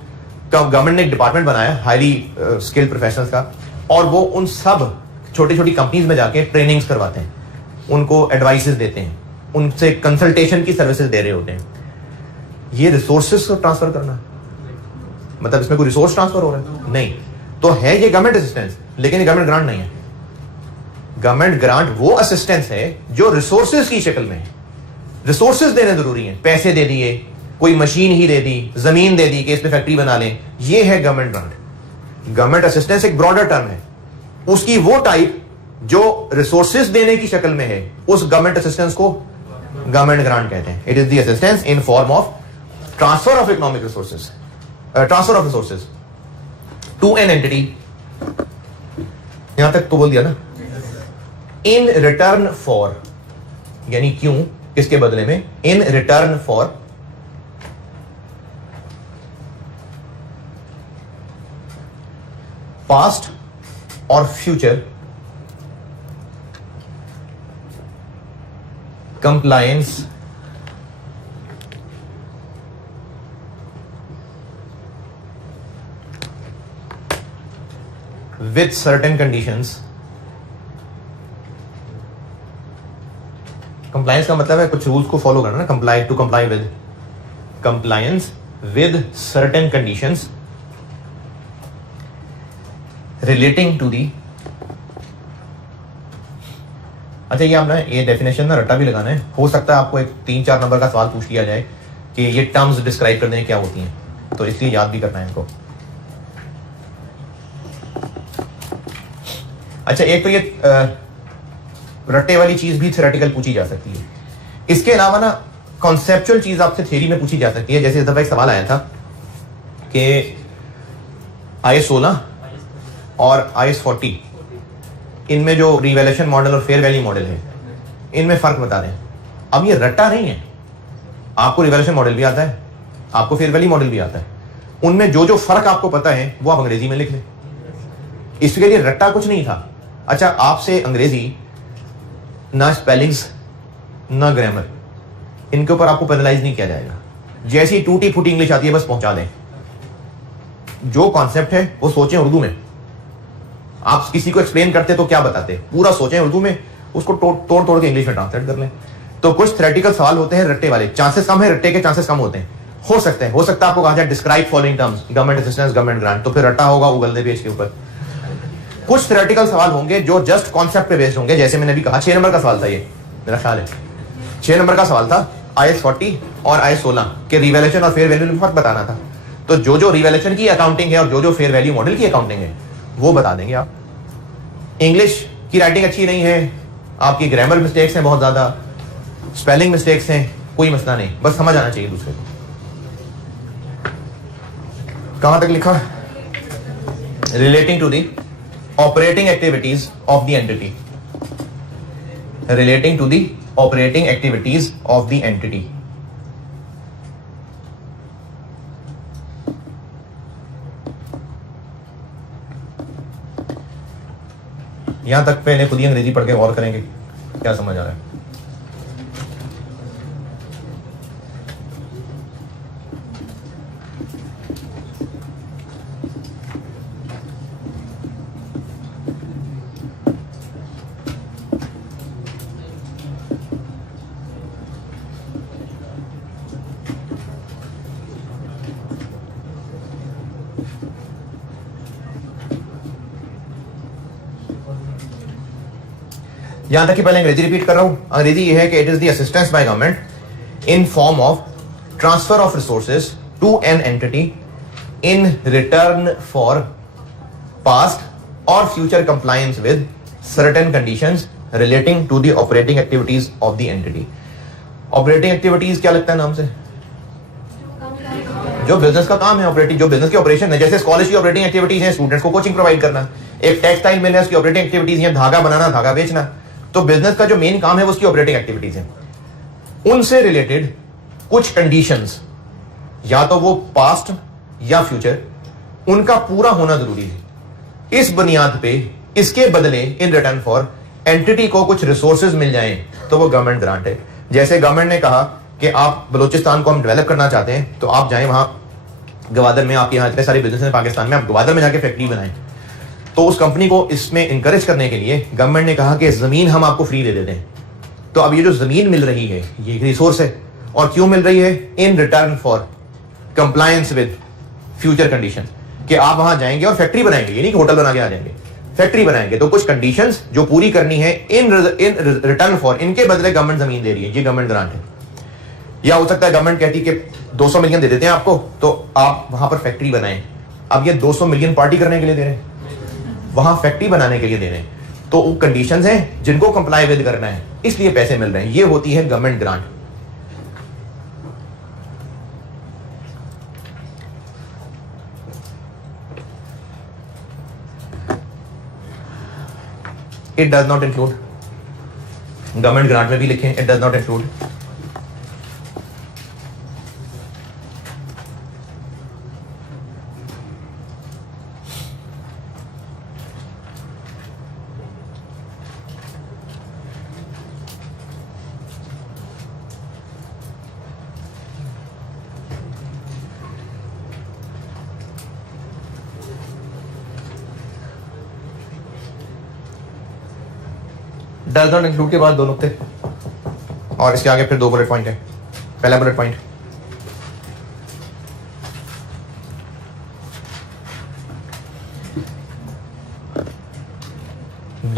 गवर्नमेंट ने एक डिपार्टमेंट बनाया हाईली स्किल्ड प्रोफेशनल्स का, और वो उन सब छोटी छोटी कंपनीज में जाके ट्रेनिंग्स करवाते हैं, उनको एडवाइसेस देते हैं, उनसे कंसल्टेशन की सर्विसेज दे रहे होते हैं। ये रिसोर्सेज को ट्रांसफर करना, मतलब इसमें कोई रिसोर्स ट्रांसफर हो रहा है? नहीं। तो है ये गवर्नमेंट असिस्टेंस, लेकिन ये गवर्नमेंट ग्रांट नहीं है। गवर्नमेंट ग्रांट वो असिस्टेंस है जो रिसोर्सेज की शक्ल में है। रिसोर्सेज देने जरूरी है, पैसे दे दिए, कोई मशीन ही दे दी, जमीन दे दी कि इस पे फैक्ट्री बना लें, ये है गवर्नमेंट ग्रांट। गवर्नमेंट असिस्टेंस एक ब्रॉडर टर्म है, उसकी वो टाइप जो रिसोर्सेज देने की शक्ल में है, उस गवर्नमेंट असिस्टेंस को गवर्नमेंट ग्रांट कहते हैं। It is the assistance in form of transfer of economic resources, transfer of resources to an entity. यहां तक तो बोल दिया ना। इन रिटर्न फॉर, यानी क्यों, किसके बदले में? इन रिटर्न फॉर पास्ट और future compliance with certain conditions। Compliance का मतलब है कुछ रूल्स को फॉलो करना ना, comply to comply with, compliance with certain conditions relating to the. अच्छा, ये आपने ये डेफिनेशन ना रट्टा भी लगाना है। हो सकता है आपको एक 3-4 नंबर का सवाल पूछ लिया जाए कि ये टर्म्स डिस्क्राइब करने क्या होती हैं, तो इसलिए याद भी करना है इनको। अच्छा, एक तो ये रट्टे वाली चीज भी थ्योरेटिकल पूछी जा सकती है। इसके अलावा ना कॉन्सेप्चुअल चीज आपसे थ्योरी में पूछी जा सकती है। जैसे इस दफा एक सवाल आया था कि IS 16 और IS 40 इनमें जो रिवैल्यूएशन मॉडल और फेयर वैल्यू मॉडल है, इनमें फर्क बता दें। अब ये रट्टा नहीं है, आपको रिवैल्यूएशन मॉडल भी आता है, आपको फेयर वैल्यू मॉडल भी आता है। उनमें जो जो फर्क आपको पता है वो आप अंग्रेजी में लिख लें। इसके लिए रट्टा कुछ नहीं था। अच्छा, आपसे अंग्रेजी ना स्पेलिंग्स ना ग्रामर, इनके ऊपर आपको पेनलाइज नहीं किया जाएगा। जैसी टूटी फूटी इंग्लिश आती है बस पहुंचा दें। जो कॉन्सेप्ट है वो सोचें उर्दू में। आप किसी को एक्सप्लेन करते तो क्या बताते, पूरा सोचें उर्दू में, उसको तोड़ तोड़ के इंग्लिश में ट्रांसलेट कर लें। तो कुछ थ्योरेटिकल सवाल होते हैं रट्टे वाले, चांसेस कम है, रट्टे के चांसेस कम होते हैं। हो सकता है आपको कहा जाए describe following terms, government assistance, government grant, तो फिर रट्टा होगा उगल दे पेज के ऊपर। कुछ थ्योरेटिकल सवाल होंगे जो जस्ट कॉन्सेप्ट पे बेस्ड होंगे, जैसे मैंने भी कहा 6 नंबर का सवाल था, ये मेरा ख्याल है 6 नंबर का सवाल था। IS 40 और IS 16 के रिवैल्यूएशन और फेयर वैल्यू में फर्क बताना था। तो जो रिवैल्यूएशन की अकाउंटिंग है और जो फेयर वैल्यू मॉडल की अकाउंटिंग है वो बता देंगे आप। इंग्लिश की राइटिंग अच्छी नहीं है, आपकी ग्रामर मिस्टेक्स हैं, बहुत ज्यादा स्पेलिंग मिस्टेक्स हैं, कोई मसला नहीं, बस समझ आना चाहिए दूसरे को। कहां तक लिखा? Relating to the operating activities of the entity, relating to the operating activities of the entity। यहां तक पहले खुद ही अंग्रेजी पढ़ के गौर करेंगे क्या समझ आ रहा है। यहां तक कि पहले अंग्रेजी रिपीट कर रहा हूं। अंग्रेजी ये है कि it is the assistance by government in form of transfer of resources to an entity in return for past और future compliance with certain conditions relating to the operating activities of the entity. Operating activities क्या लगता है नाम से? जो business का काम है, ऑपरेटिंग, जो बिजनेस की ऑपरेशन है। जैसे कॉलेज की ऑपरेटिंग एक्टिविटीज है स्टूडेंट्स को कोचिंग प्रोवाइड करना, एक टेक्सटाइल मिल है उसकी ऑपरेटिंग एक्टिविटीज है धागा बनाना, धागा बेचना। तो बिजनेस का जो मेन काम है वो उसकी ऑपरेटिंग एक्टिविटीज है। उनसे रिलेटेड कुछ कंडीशंस या तो वो पास्ट या फ्यूचर, उनका पूरा होना जरूरी है। इस बुनियाद पे इसके बदले इन रिटर्न फॉर एंटिटी को कुछ रिसोर्सेज मिल जाएं तो वो गवर्नमेंट ग्रांट है। जैसे गवर्नमेंट ने कहा कि आप बलूचिस्तान को हम डेवलप करना चाहते हैं तो आप जाएं वहां गवादर में, आपके यहाँ इतने सारे बिजनेस हैं पाकिस्तान में, आप गवादर में जाके फैक्ट्री बनाएं। तो उस कंपनी को इसमें इंकरेज करने के लिए गवर्नमेंट ने कहा कि जमीन हम आपको फ्री दे देते हैं। तो अब ये जो जमीन मिल रही है ये एक रिसोर्स है, और क्यों मिल रही है? इन return for compliance with future condition, कि आप वहां जाएंगे और फैक्ट्री बनाएंगे, ये नहीं कि होटल बना के आ जाएंगे, फैक्ट्री बनाएंगे। तो कुछ कंडीशंस जो पूरी करनी है इन रिटर्न फॉर, इनके बदले गवर्नमेंट जमीन दे रही है, ये गवर्नमेंट ग्रांट है। या हो सकता है गवर्नमेंट कहती है कि 200 मिलियन दे देते हैं आपको, तो आप वहां पर फैक्ट्री बनाएं। अब ये 200 मिलियन पार्टी करने के लिए दे रहे हैं, वहां फैक्ट्री बनाने के लिए दे रहे हैं। तो वो कंडीशंस हैं जिनको कंप्लाई विद करना है, इसलिए पैसे मिल रहे हैं। ये होती है government grant. It does not include, government grant में भी लिखें it does not include does not include के बाद दो नुक्ते और इसके आगे फिर दो बुलेट पॉइंट है। पहला bullet point,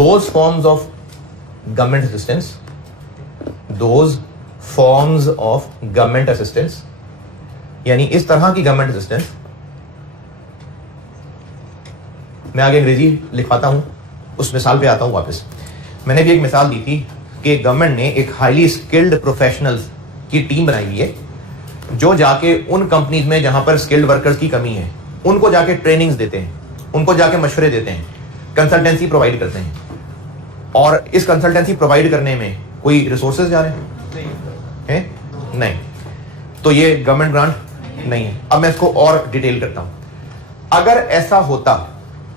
those forms of government assistance, those forms of government assistance, यानी इस तरह की गवर्नमेंट असिस्टेंस, मैं आगे अंग्रेजी लिखवाता हूं, उस मिसाल पे आता हूं वापस। मैंने भी एक मिसाल दी थी कि गवर्नमेंट ने एक हाईली स्किल्ड प्रोफेशनल्स की टीम बनाई हुई है जो जाके उन कंपनीज में जहां पर स्किल्ड वर्कर्स की कमी है उनको जाके ट्रेनिंग्स देते हैं, उनको जाके मशवरे देते हैं, कंसल्टेंसी प्रोवाइड करते हैं। और इस कंसल्टेंसी प्रोवाइड करने में कोई रिसोर्सेज जा रहे हैं? नहीं। तो ये गवर्नमेंट ग्रांट नहीं है। अब मैं इसको और डिटेल करता हूं। अगर ऐसा होता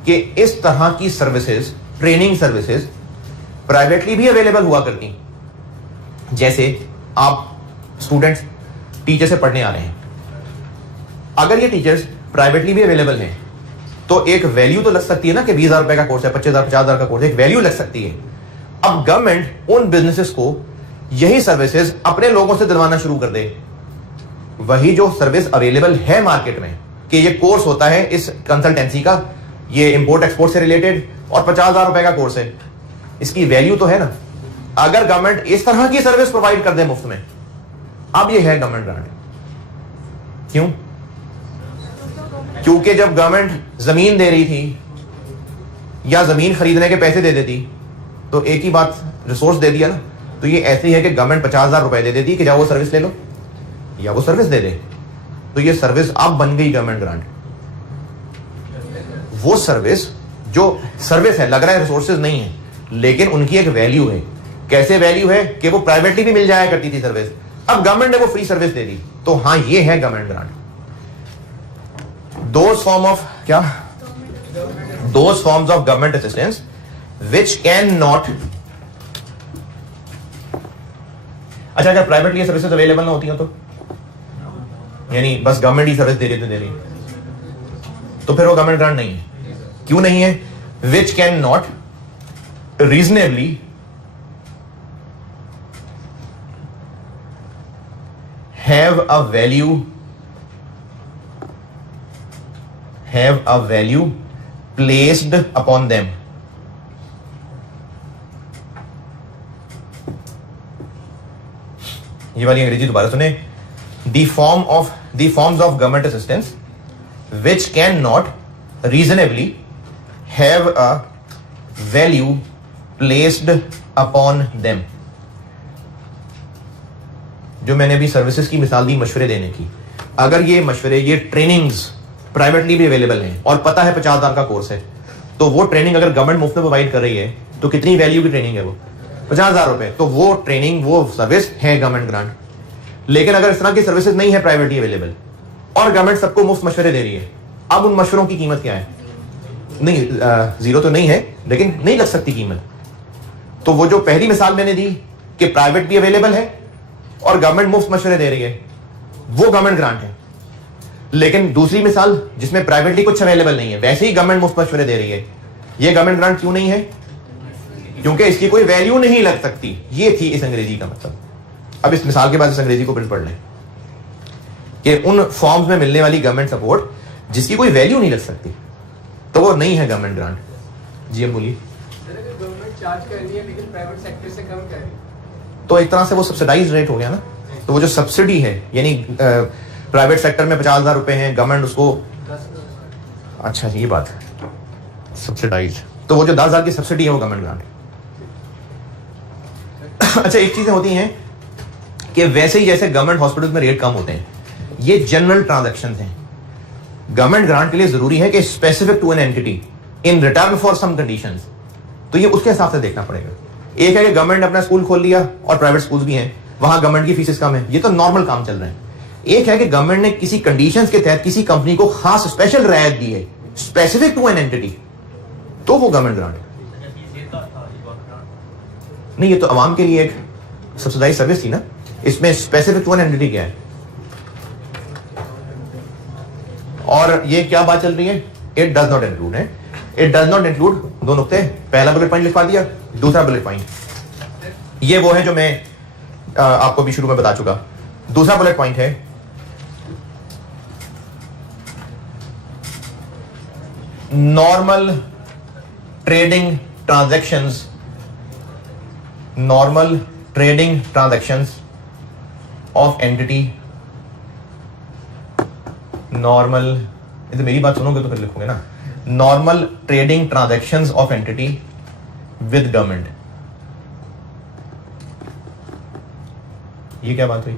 कि इस तरह की सर्विसेज, ट्रेनिंग सर्विसेज प्राइवेटली भी अवेलेबल हुआ करती, जैसे आप स्टूडेंट्स टीचर से पढ़ने आ रहे हैं, अगर ये टीचर्स प्राइवेटली भी अवेलेबल हैं तो एक वैल्यू तो लग सकती है ना कि 20,000 रुपए का कोर्स है, 25,000 50,000 का कोर्स है, एक वैल्यू लग सकती है। अब गवर्नमेंट उन बिजनेसेस को यही सर्विसेज अपने लोगों से दिलवाना शुरू कर दे, वही जो सर्विस अवेलेबल है मार्केट में कि ये कोर्स होता है इस कंसल्टेंसी का, ये इंपोर्ट एक्सपोर्ट से रिलेटेड और 50,000 रुपए का कोर्स है, इसकी वैल्यू तो है ना। अगर गवर्नमेंट इस तरह की सर्विस प्रोवाइड कर दे मुफ्त में, अब ये है गवर्नमेंट ग्रांट। क्यों? क्योंकि जब गवर्नमेंट जमीन दे रही थी या जमीन खरीदने के पैसे दे देती तो एक ही बात, रिसोर्स दे दिया ना। तो ये ऐसे ही है कि गवर्नमेंट 50,000 रुपए दे देती कि जाओ वो सर्विस ले लो या वो सर्विस दे दे, तो ये सर्विस अब बन गई गवर्नमेंट ग्रांट। वो सर्विस जो सर्विस है, लग रहा है रिसोर्सेज नहीं है, लेकिन उनकी एक वैल्यू है। कैसे वैल्यू है? कि वो प्राइवेटली भी मिल जाया करती थी सर्विस, अब गवर्नमेंट ने वो फ्री सर्विस दे दी, तो हाँ ये है government grant. Those form of क्या? Those forms of government assistance which cannot, अच्छा अगर प्राइवेटली ये सर्विसेज अवेलेबल ना होती हो तो, यानी बस गवर्नमेंट ही सर्विस दे रही तो फिर वो गवर्नमेंट ग्रांट नहीं है। क्यों नहीं है? Which cannot reasonably have a value placed upon them, ये वाली अंग्रेजी दोबारा सुने। the forms of government assistance which cannot reasonably have a value placed upon them, जो मैंने अभी सर्विसेज की मिसाल दी मशवरे देने की, अगर ये मशवरे, ये ट्रेनिंग्स प्राइवेटली भी अवेलेबल हैं और पता है 50,000 का कोर्स है, तो वो ट्रेनिंग अगर गवर्नमेंट मुफ्त में प्रोवाइड कर रही है तो कितनी वैल्यू की ट्रेनिंग है? वो 50,000 रुपए। तो वो ट्रेनिंग, वो सर्विस है गवर्नमेंट ग्रांट। लेकिन अगर इस तरह की सर्विसेज नहीं है प्राइवेटली अवेलेबल, और गवर्नमेंट सबको मुफ्त मशवरे दे रही है। अब उन मशवरों की कीमत क्या है? नहीं, जीरो तो नहीं है, लेकिन नहीं लग सकती कीमत। तो वो जो पहली मिसाल मैंने दी कि प्राइवेट भी अवेलेबल है और गवर्नमेंट मुफ्त मशवरे दे रही है, वो गवर्नमेंट ग्रांट है। लेकिन दूसरी मिसाल जिसमें प्राइवेटली कुछ अवेलेबल नहीं है, वैसे ही गवर्नमेंट मुफ्त मशवरे दे रही है, ये गवर्नमेंट ग्रांट क्यों नहीं है? क्योंकि इसकी कोई वैल्यू नहीं लग सकती। ये थी इस अंग्रेजी का मतलब। अब इस मिसाल के बाद इस अंग्रेजी को पढ़ लें कि उन फॉर्म्स में मिलने वाली गवर्नमेंट सपोर्ट जिसकी कोई वैल्यू नहीं लग सकती, तो वो नहीं है गवर्नमेंट ग्रांट। जी अब बोलिए। गवर्नमेंट चार्ज कर रही है लेकिन प्राइवेट सेक्टर से कम कर रही है, तो एक तरह से वो सब्सिडाइज रेट हो गया ना। तो वो जो सब्सिडी है, यानी प्राइवेट सेक्टर में 50,000 रुपए हैं, गवर्नमेंट उसको, अच्छा ये बात सब्सिडाइज, तो वो जो 10,000 की सब्सिडी है वो गवर्नमेंट ग्रांट। अच्छा, एक चीजें होती हैं कि वैसे ही जैसे गवर्नमेंट हॉस्पिटल में रेट कम होते हैं, ये जनरल ट्रांजैक्शंस हैं। गवर्नमेंट ग्रांट के लिए जरूरी है कि specific to an entity in return for some conditions, तो ये उसके हिसाब से देखना पड़ेगा। एक है कि गवर्नमेंट ने अपना स्कूल खोल लिया और प्राइवेट स्कूल भी हैं, वहां गवर्नमेंट की फीसेस कम है, ये तो नॉर्मल काम चल रहे हैं। एक है कि गवर्नमेंट ने किसी कंडीशंस के तहत किसी कंपनी को खास स्पेशल रियायत दी है, स्पेसिफिक टू एन एंटिटी, तो वो गवर्नमेंट ग्रांट है। नहीं, ये तो अवाम के लिए एक सब्सिडाइज सर्विस थी ना, इसमें स्पेसिफिक टू एन एंटिटी क्या है? और ये क्या बात चल रही है? इट डज नॉट इंक्लूड है। इट डज नॉट इंक्लूड, दो नुक्ते, पहला बुलेट पॉइंट लिखवा दिया, दूसरा बुलेट पॉइंट, ये वो है जो मैं आपको भी शुरू में बता चुका। दूसरा बुलेट पॉइंट है normal trading transactions, normal trading transactions of entity, normal, ये तो मेरी बात सुनोगे तो फिर लिखोगे ना, normal trading transactions of entity with government. ये क्या बात हुई?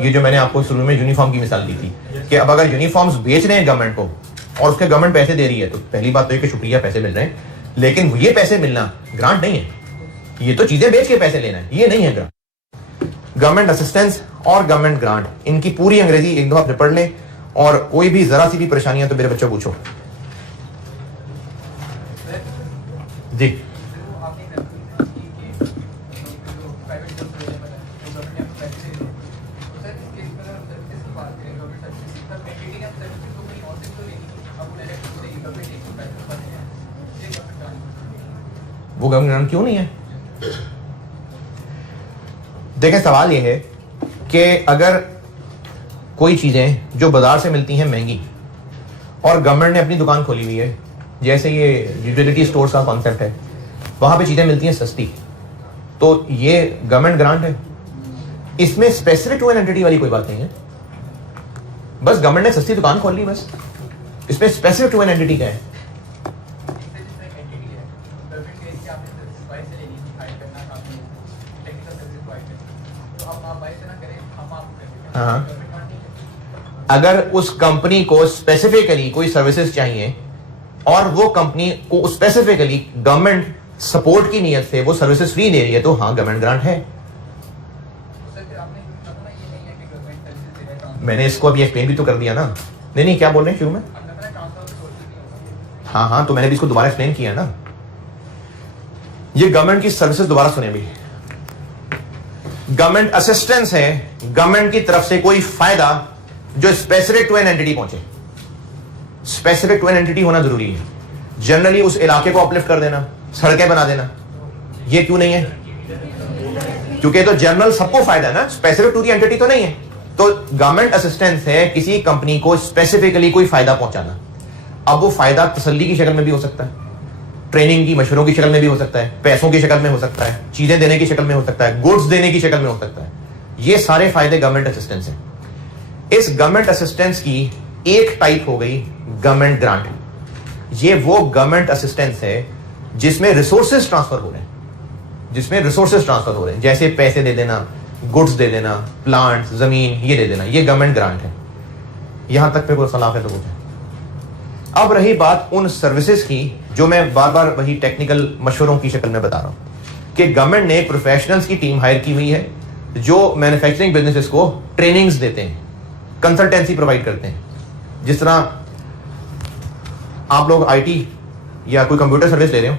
ये जो मैंने आपको शुरू में यूनिफॉर्म की मिसाल दी थी कि अब अगर यूनिफॉर्म्स बेच रहे हैं गवर्नमेंट को और उसके गवर्नमेंट पैसे दे रही है, तो पहली बात तो ये कि शुक्रिया, पैसे मिल रहे हैं, लेकिन ये पैसे मिलना ग्रांट नहीं है, ये तो चीजें बेच के पैसे लेना है, ये नहीं है ग्रांट। गवर्नमेंट असिस्टेंस और गवर्नमेंट ग्रांट, इनकी पूरी अंग्रेजी एक दफा पढ़ लें, और कोई भी जरा सी भी परेशानी है तो मेरे बच्चों पूछो। जी वो गवर्नमेंट ग्रांट क्यों नहीं है? देखें, सवाल यह है कि अगर कोई चीजें जो बाजार से मिलती हैं महंगी और गवर्नमेंट ने अपनी दुकान खोली हुई है, जैसे ये यूटिलिटी स्टोर्स का कॉन्सेप्ट है, वहां पे चीजें मिलती हैं सस्ती, तो ये गवर्नमेंट ग्रांट है। इसमें स्पेसिफिक टू एन एंटिटी वाली कोई बात नहीं है, बस गवर्नमेंट ने सस्ती दुकान खोल ली, बस। इसमें स्पेसिफिक टू एन एंटिटी क्या है? हाँ, अगर उस कंपनी को स्पेसिफिकली कोई सर्विसेज चाहिए और वो कंपनी को स्पेसिफिकली गवर्नमेंट सपोर्ट की नियत से वो सर्विसेज फ्री दे रही है, तो हाँ गवर्नमेंट ग्रांट है। मैंने इसको अभी एक्सप्लेन भी तो कर दिया ना। नहीं, क्या बोल रहे हैं शुरू में? हाँ, तो मैंने भी इसको दोबारा एक्सप्लेन किया ना। ये गवर्नमेंट की सर्विसेज दोबारा सुने भी, गवर्नमेंट असिस्टेंस है, गवर्नमेंट की तरफ से कोई फायदा जो स्पेसिफिक टू एन एंटिटी पहुंचे। स्पेसिफिक टू एन एंटिटी होना जरूरी है। जनरली उस इलाके को अपलिफ्ट कर देना, सड़कें बना देना, ये क्यों नहीं है? क्योंकि तो जनरल सबको फायदा है ना, स्पेसिफिक टू दी एंटिटी तो नहीं है। तो गवर्नमेंट असिस्टेंस है किसी कंपनी को स्पेसिफिकली कोई फायदा पहुंचाना। अब वो फायदा तसल्ली की शक्ल में भी हो सकता है, ट्रेनिंग की मशवरों की शक्ल में भी हो सकता है, पैसों की शक्ल में हो सकता है, चीजें देने की शक्ल में हो सकता है, गुड्स देने की शक्ल में हो सकता है। ये सारे फायदे गवर्नमेंट असिस्टेंस है। इस गवर्नमेंट असिस्टेंस की एक टाइप हो गई गवर्नमेंट ग्रांट। ये वो गवर्नमेंट असिस्टेंस है जिसमें रिसोर्सेज ट्रांसफर हो रहे हैं, जैसे पैसे दे देना, गुड्स दे देना, प्लांट, जमीन ये दे देना, ये गवर्नमेंट ग्रांट है। यहां तक पे कोई सलाह है तो पूछें। अब रही बात उन सर्विसेज की जो मैं बार बार वही टेक्निकल मशवरों की शक्ल में बता रहा हूं कि गवर्नमेंट ने प्रोफेशनल्स की टीम हायर की हुई है जो मैन्युफैक्चरिंग बिजनेसेस को ट्रेनिंग्स देते हैं। कंसल्टेंसी प्रोवाइड करते हैं। जिस तरह आप लोग आईटी या कोई कंप्यूटर सर्विस ले रहे हो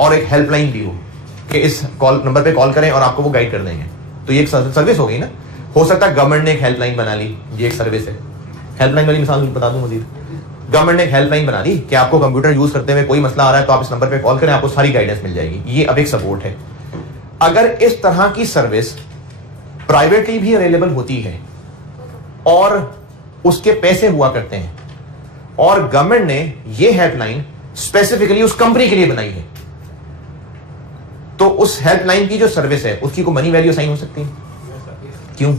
और एक हेल्पलाइन दी हो कि इस कॉल नंबर पे कॉल करें और आपको वो गाइड कर देंगे, तो ये एक सर्विस हो गई ना। हो सकता है गवर्नमेंट ने एक हेल्पलाइन बना ली, ये एक सर्विस है। हेल्पलाइन वाली मिसाल बता दूं मजीद, गवर्नमेंट ने एक हेल्पलाइन बना ली कि आपको कंप्यूटर यूज करते हुए कोई मसला आ रहा है तो आप इस नंबर पे कॉल करें, आपको सारी गाइडेंस मिल जाएगी। ये अब एक सपोर्ट है। अगर इस तरह की सर्विस प्राइवेटली भी अवेलेबल होती है और उसके पैसे हुआ करते हैं और गवर्नमेंट ने ये हेल्पलाइन स्पेसिफिकली उस कंपनी के लिए बनाई है, तो उस हेल्पलाइन की जो सर्विस है उसकी कोई मनी वैल्यू साइन हो सकती है। क्यों?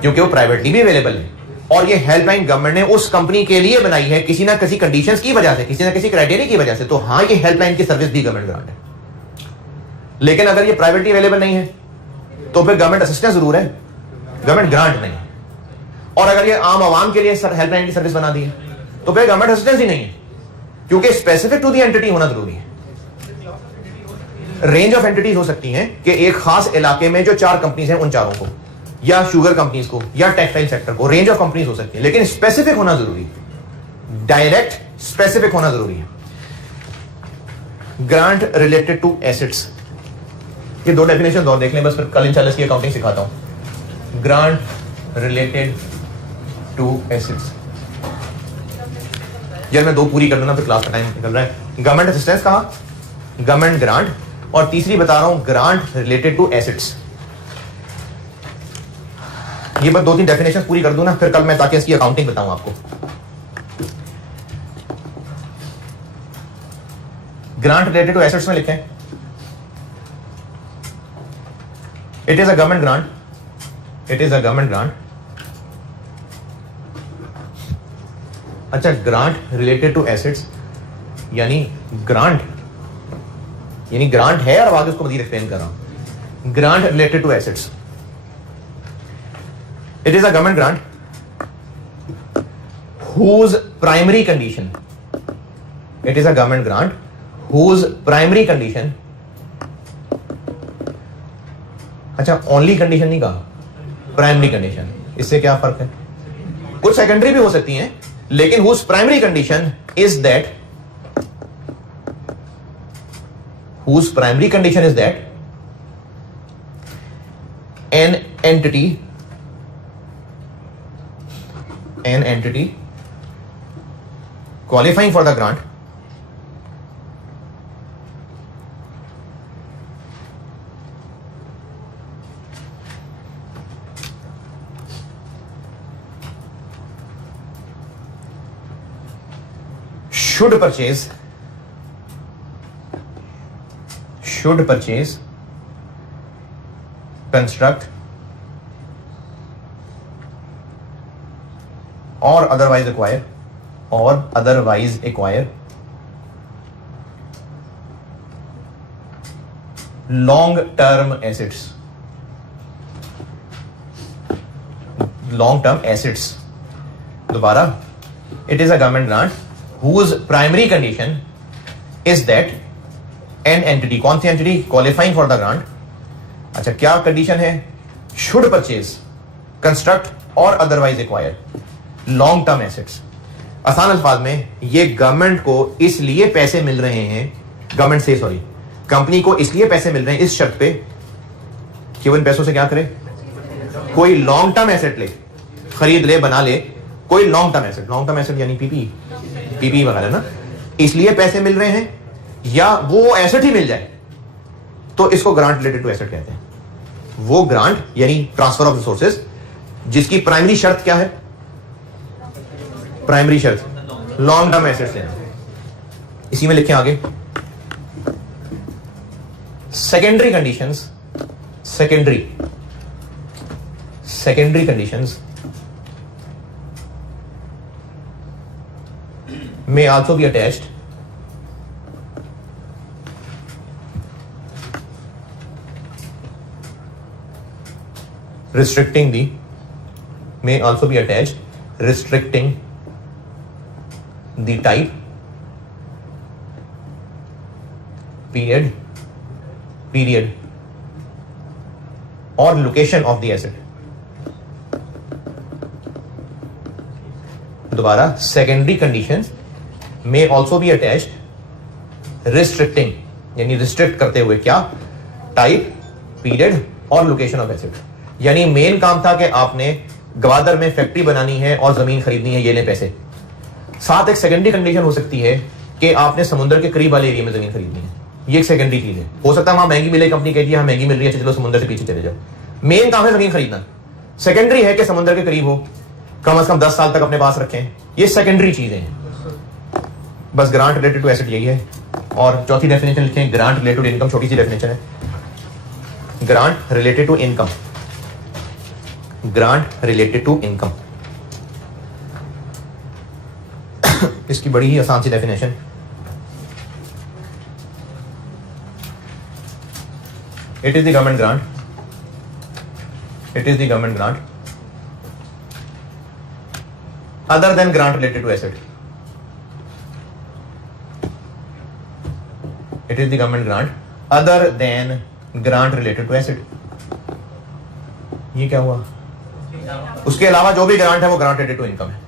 क्योंकि वो प्राइवेटली भी अवेलेबल है और ये हेल्पलाइन गवर्नमेंट ने उस कंपनी के लिए बनाई है किसी ना किसी कंडीशंस की वजह से, किसी ना किसी क्राइटेरिया की वजह से। तो हाँ, ये हेल्पलाइन की सर्विस भी गवर्नमेंट ग्रांट है। लेकिन अगर ये प्राइवेटली अवेलेबल नहीं है तो फिर गवर्नमेंट असिस्टेंस जरूर है, गवर्नमेंट ग्रांट नहीं है। और अगर ये आम आवाम के लिए हेल्पलाइन की सर्विस बना दी है तो फिर गवर्नमेंट असिस्टेंस ही नहीं है, क्योंकि स्पेसिफिक टू दी एंटिटी होना जरूरी है। रेंज ऑफ एंटिटीज हो सकती हैं कि एक खास इलाके में जो 4 कंपनीज हैं उन चारों को, या शुगर कंपनीज को, या टेक्सटाइल सेक्टर को, रेंज ऑफ कंपनीज हो सकती है, लेकिन स्पेसिफिक होना जरूरी है, डायरेक्ट स्पेसिफिक होना जरूरी है। ग्रांट रिलेटेड टू एसेट्स, ये 2 डेफिनेशन और देख लें बस, फिर कल इंशाल्लाह इसकी अकाउंटिंग सिखाता हूं। ग्रांट रिलेटेड टू एसेट्स, यार मैं 2 पूरी कर दूंगा फिर क्लास का टाइम निकल रहा है। गवर्नमेंट असिस्टेंस कहा, गवर्नमेंट ग्रांट, और तीसरी बता रहा हूं ग्रांट रिलेटेड टू एसेट्स। ये बस 2-3 डेफिनेशन पूरी कर दूं ना फिर कल मैं, ताकि इसकी अकाउंटिंग बताऊं आपको। ग्रांट रिलेटेड टू एसेट्स में लिखें, it is a government grant, it is a government grant. अच्छा, ग्रांट रिलेटेड टू एसेट्स यानी ग्रांट है, और आगे उसको मजीद एक्सप्लेन कर रहा हूं। Grant related to assets, it is a government grant whose primary condition, it is a government grant whose primary condition, अच्छा ओनली कंडीशन नहीं कहा, प्राइमरी कंडीशन। इससे क्या फर्क है? कुछ सेकेंडरी भी हो सकती हैं, लेकिन whose primary condition is that, whose primary condition is that an entity qualifying for the grant should purchase, construct or otherwise acquire long term assets, दोबारा, it is a government grant whose primary condition is that an entity, कौन सी entity qualifying for the grant. अच्छा, क्या condition है? Should purchase, construct और otherwise acquire long term assets. आसान अल्फाज में, ये गवर्नमेंट को इसलिए पैसे मिल रहे हैं, गवर्नमेंट से सॉरी कंपनी को इसलिए पैसे मिल रहे हैं इस शर्त पे कि वो इन पैसों से क्या करे, कोई लॉन्ग टर्म एसेट ले, खरीद ले, बना ले, कोई लॉन्ग टर्म एसेट यानी पीपी वगैरह ना, इसलिए पैसे मिल रहे हैं, या वो एसेट ही मिल जाए तो इसको ग्रांट रिलेटेड टू एसेट कहते हैं। वो ग्रांट यानी ट्रांसफर ऑफ रिसोर्सेज जिसकी प्राइमरी शर्त क्या है? प्राइमरी शर्त लॉन्ग टर्म एसेट्स लेना। इसी में लिखें आगे, secondary conditions may also be attached restricting the type, period or location of the asset। दोबारा, सेकेंडरी कंडीशन में ऑल्सो बी अटैच्ड रिस्ट्रिक्टिंग, यानी रिस्ट्रिक्ट करते हुए क्या, टाइप, पीरियड और लोकेशन ऑफ एसेट। यानी मेन काम था कि आपने ग्वादर में फैक्ट्री बनानी है और जमीन खरीदनी है, ये ले पैसे। साथ एक सेकेंडरी कंडीशन हो सकती है कि आपने समुद्र के करीब वाले एरिया में जमीन खरीदनी है, ये एक सेकेंडरी चीज है। हो सकता है वहां महंगी मिले, कंपनी कहती है हाँ महंगी मिल रही है, चलो समुद्र से पीछे चले जाओ। मेन काम है जमीन खरीदना। सेकेंडरी है कि समुद्र के करीब हो, कम से कम 10 साल तक अपने पास रखें, ये सेकेंडरी चीजें हैं। बस ग्रांट रिलेटेड टू एसेट यही है। और चौथी डेफिनेशन लिखें, ग्रांट रिलेटेड टू इनकम, छोटी सी डेफिनेशन है, grant related to income, grant related to income. इसकी बड़ी ही आसान सी definition, it is the government grant, it is the government grant other than grant related to asset, it is the government grant other than grant related to asset. ये क्या हुआ, उसके अलावा जो भी ग्रांट है वो ग्रांट रिलेटेड टू इनकम है।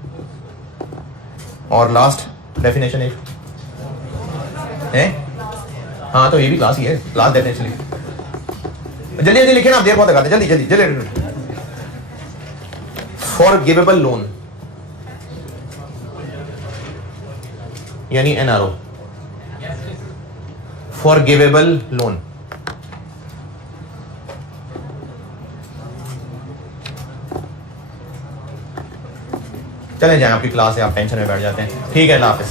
और लास्ट डेफिनेशन एक है, हाँ तो ये भी क्लास ही है, लास्ट डेफिनेशन जल्दी जल्दी लिखे ना, आप देर बहुत लगाते, जल्दी जल्दी जल्दी। फॉरगिवेबल लोन यानी एनआरओ, फॉरगिवेबल लोन। चलें जाएं, आपकी क्लास है, आप टेंशन में बैठ जाते हैं। ठीक है, अल्लाह हाफिज।